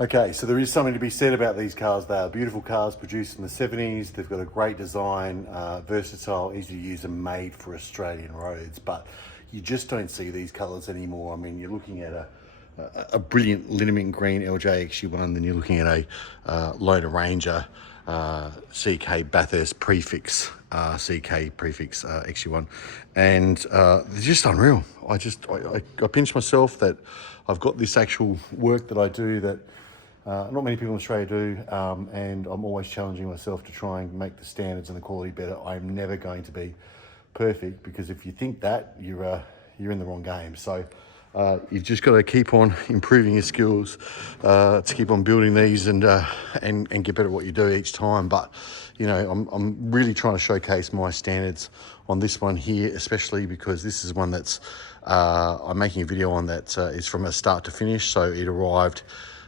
Okay, so there is something to be said about these cars. They are beautiful cars produced in the 70s. They've got a great design, versatile, easy to use, and made for Australian roads. But you just don't see these colours anymore. I mean, you're looking at a brilliant liniment green LJ XU1, then you're looking at a Lone Ranger CK Bathurst prefix, CK prefix XU1, and they're just unreal. I pinch myself that I've got this actual work that I do that not many people in Australia do, and I'm always challenging myself to try and make the standards and the quality better. I'm never going to be perfect, because if you think that, you're in the wrong game. So you've just got to keep on improving your skills to keep on building these and get better at what you do each time. But you know, I'm really trying to showcase my standards on this one here, especially because this is one that's I'm making a video on that is from a start to finish. So it arrived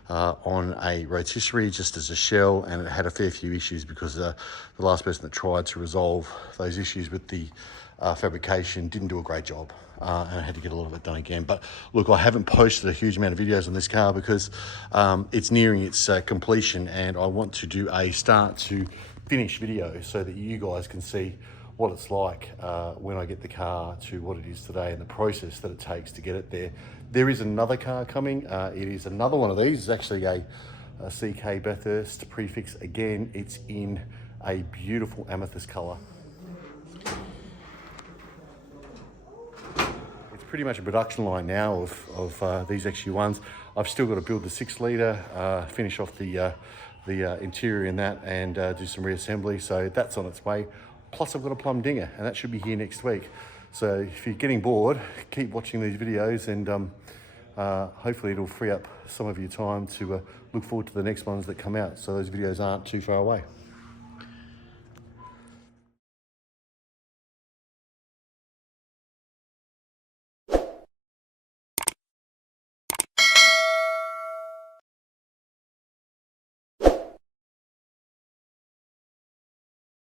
on a rotisserie just as a shell, and it had a fair few issues because the last person that tried to resolve those issues with the fabrication didn't do a great job, and I had to get a lot of it done again. But look, I haven't posted a huge amount of videos on this car because it's nearing its completion, and I want to do a start to finish video so that you guys can see what it's like when I get the car to what it is today and the process that it takes to get it there. There is another car coming. It is another one of these. It's actually a CK Bathurst prefix. Again, it's in a beautiful amethyst color. It's pretty much a production line now of these XU1s. I've still got to build the 6 litre, finish off the interior in that, and do some reassembly. So that's on its way. Plus I've got a plum dinger, and that should be here next week. So if you're getting bored, keep watching these videos, and hopefully it'll free up some of your time to look forward to the next ones that come out, so those videos aren't too far away.